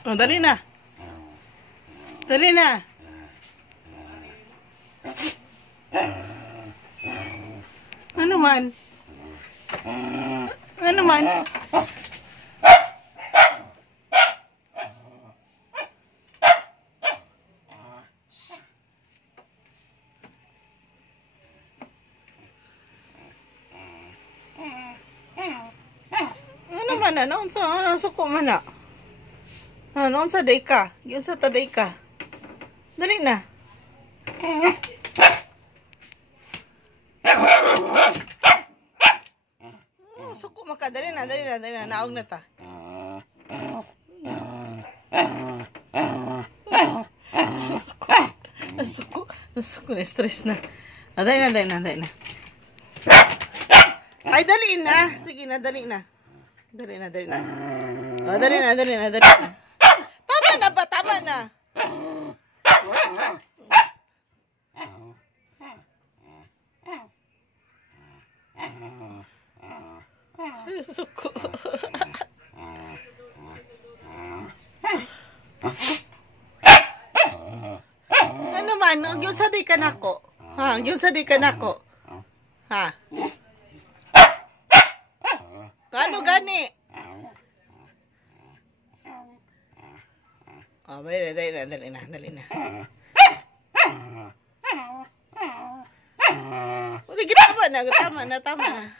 Oh, dali na. Dali na. Ano man? Ano man? Ano man na? Ano suko man na? Ano sa day ka? Yun sa taday ka. Dali na. Suko maka. Dali na. Naog na ta. Suko na. Stress na. Dali na. Ay, dali na. Sige na, dali na. Dali na. Oh, dali na. Tama na ba? Tama na. Suko. Ano man? Yung saday ka na ko. Ha? Yung saday ka na ko. Ha? Ano gani? Oh, dali na. Uy, tama na.